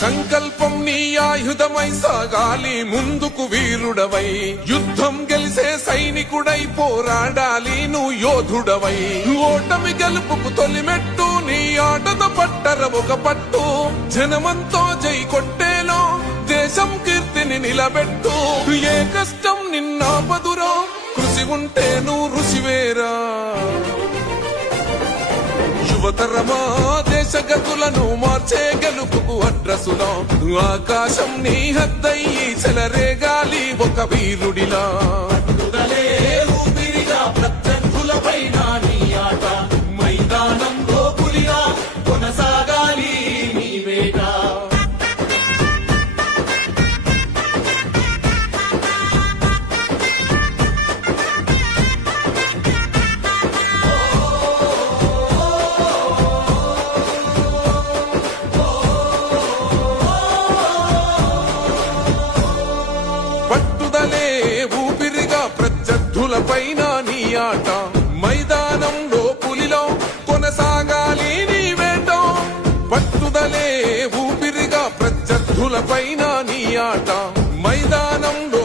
సంకల్పం నీ ఆయుధమై సాగాలి ముందుకు వీరుడవై, యుద్ధం గెలిసే సైనికుడై పోరాడాలి నువ్వు యోధుడవై. ఓటమి గెలుపుకు తొలిమెట్టు నీ ఆటతో పట్టర ఒక పట్టు, జనమంతో జై కొట్టేలో దేశం కీర్తిని నిలబెట్టు. ఏ కష్టం నిన్నాపదురో కృషి ఉంటే నువ్వు రుచివేరా. యువతరమా దేశ గతులను మార్చే గెలుపుకు అడ్రసులో, ఆకాశం నీ హద్దయ్యి చెలరేగాలి ఒక వీరుడిలా. ప్రత్యర్థులపైన నీ ఆట, మైదానంలో పులిగా కొనసాగాలి నీ వేట. పట్టుదలే ఊపిరిగా ప్రత్యర్థులపైన నీ ఆట, మైదానంలో పులిలో కొనసాగాలి నీ వేట. పట్టుదలే ఊపిరిగా ప్రత్యర్థులపైన నీ ఆట, మైదానంలో